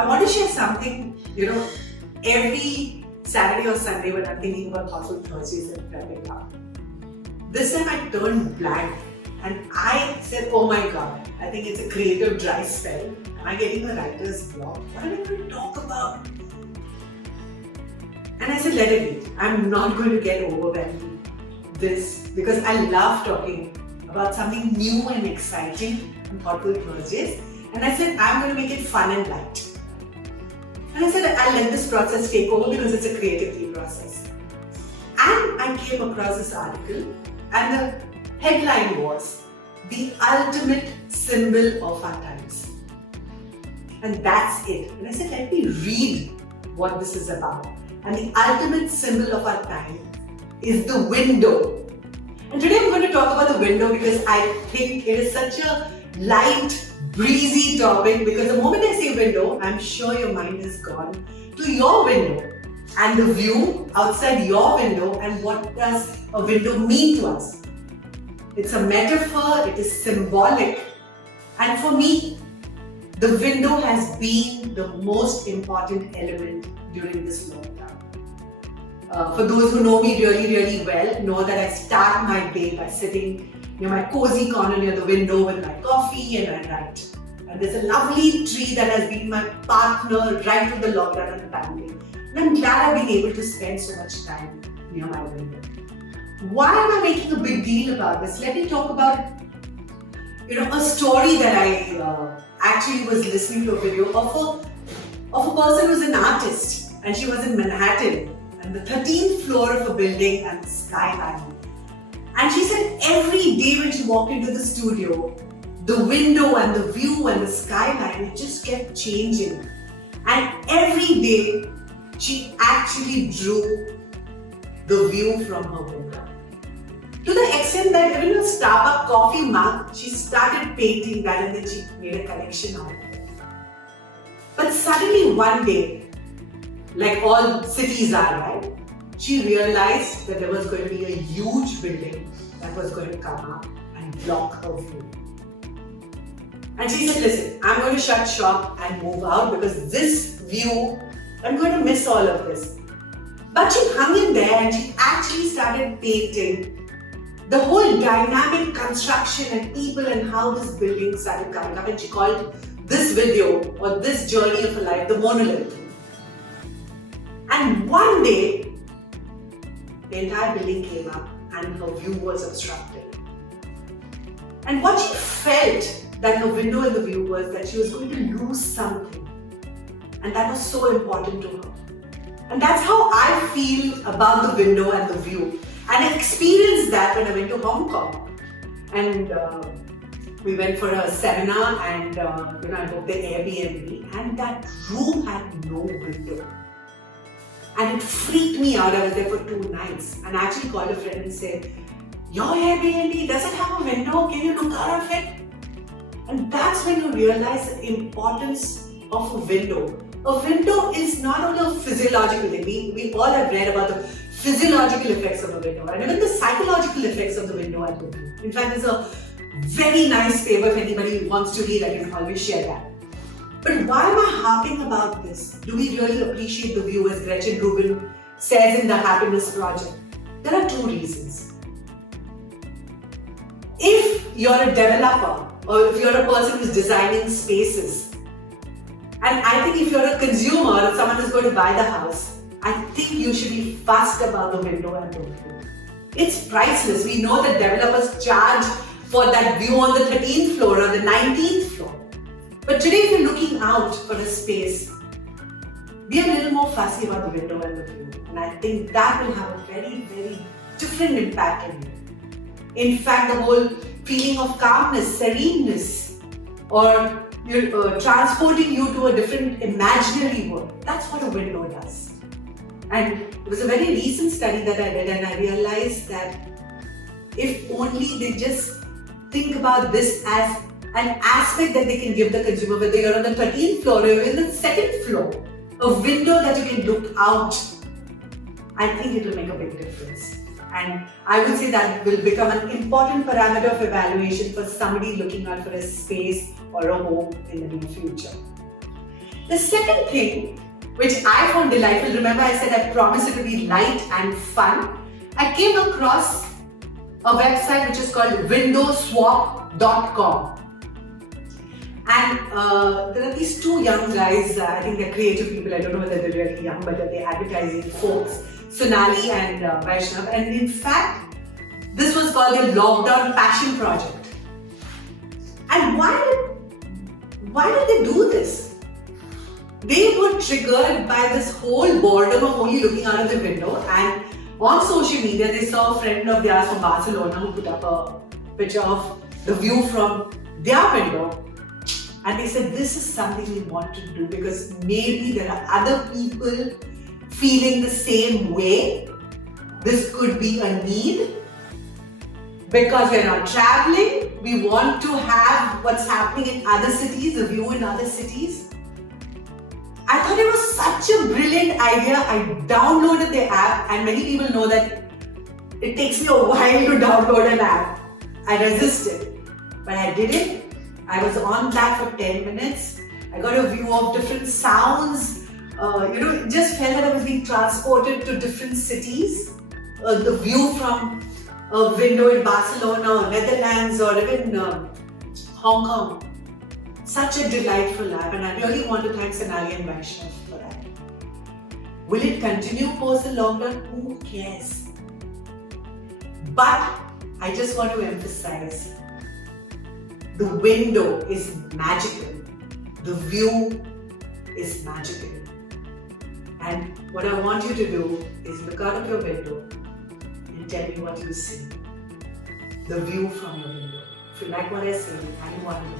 I want to share something, every Saturday or Sunday when I'm thinking about Thoughtful Thursdays and prepping up. This time I turned blank and I said, oh my God, I think it's a creative dry spell. Am I getting a writer's block? What am I going to talk about? And I said, let it be. I'm not going to get overwhelmed with this because I love talking about something new and exciting on Thoughtful Thursdays. And I said, I'm going to make it fun and light. And I said, I'll let this process take over because it's a creativity process. And I came across this article and the headline was, the ultimate symbol of our times. And that's it. And I said, let me read what this is about. And the ultimate symbol of our time is the window. And today I'm going to talk about the window because I think it is such a light, breezy topic, because the moment I say window, I'm sure your mind has gone to your window and the view outside your window and what does a window mean to us. It's a metaphor, it is symbolic, and for me, the window has been the most important element during this lockdown. For those who know me really, really well, know that I start my day by sitting near my cozy corner near the window with my coffee and I write. And there's a lovely tree that has been my partner right through the lockdown and the pandemic. And I'm glad I've been able to spend so much time near my window. Why am I making a big deal about this? Let me talk about, a story that I actually was listening to a video of a person who's an artist, and she was in Manhattan and the 13th floor of a building and the skyline. And she said every day when she walked into the studio, the window and the view and the skyline, it just kept changing. And every day she actually drew the view from her window. To the extent that even a Starbucks coffee mug, she started painting that and then she made a collection out of it. But suddenly one day, like all cities are, right? She realized that there was going to be a huge building that was going to come up and block her view. And she said, listen, I'm going to shut shop and move out because this view, I'm going to miss all of this. But she hung in there and she actually started painting the whole dynamic construction and people and how this building started coming up. And she called this video or this journey of her life the monolith. And one day, the entire building came up and her view was obstructed. And what she felt that her window and the view was that she was going to lose something. And that was so important to her. And that's how I feel about the window and the view. And I experienced that when I went to Hong Kong. And we went for a seminar and I booked the Airbnb and that room had no window. And it freaked me out. I was there for 2 nights. And I actually called a friend and said, your Airbnb, does it have a window? Can you look out of it? And that's when you realize the importance of a window. A window is not only a physiological thing. We all have read about the physiological effects of a window and even the psychological effects of the window and the view. In fact, there's a very nice paper if anybody wants to read, I can always share that. But why am I harping about this? Do we really appreciate the view, as Gretchen Rubin says in the Happiness Project? There are 2 reasons. If you're a developer or if you're a person who's designing spaces, and I think if you're a consumer or someone who's going to buy the house, I think you should be fussed about the window and the view. It's priceless. We know that developers charge for that view on the 13th floor or the 19th floor. But today if you're looking out for a space, be a little more fussy about the window and the view. And I think that will have a very, very different impact on you. In fact, the whole feeling of calmness, sereneness, or transporting you to a different imaginary world, that's what a window does. And it was a very recent study that I read and I realized that if only they just think about this as an aspect that they can give the consumer, whether you're on the 13th floor or in the 2nd floor, a window that you can look out, I think it will make a big difference. And I would say that will become an important parameter of evaluation for somebody looking out for a space or a home in the near future. The second thing, which I found delightful, remember I said I promised it to be light and fun. I came across a website which is called windowswap.com. And there are these two young guys, I think they're creative people, I don't know whether they're really young, but they're advertising folks, Sonali and Vaishnav. And in fact, this was called the Lockdown Passion Project. And why did they do this? They were triggered by this whole boredom of only looking out of the window, and on social media they saw a friend of theirs from Barcelona who put up a picture of the view from their window, and they said this is something we want to do because maybe there are other people feeling the same way. This could be a need. Because we're not traveling, we want to have what's happening in other cities, a view in other cities. I thought it was such a brilliant idea. I downloaded the app, and many people know that it takes me a while to download an app. I resisted, but I did it. I was on that for 10 minutes. I got a view of different sounds. It just felt that I was being transported to different cities. The view from a window in Barcelona or Netherlands or even Hong Kong. Such a delightful app, and I really want to thank Sonali and Vaishnav for that. Will it continue post the lockdown? Who cares? But I just want to emphasize, the window is magical. The view is magical. And what I want you to do is look out of your window and tell me what you see. The view from your window. If you like what I say and you want to know,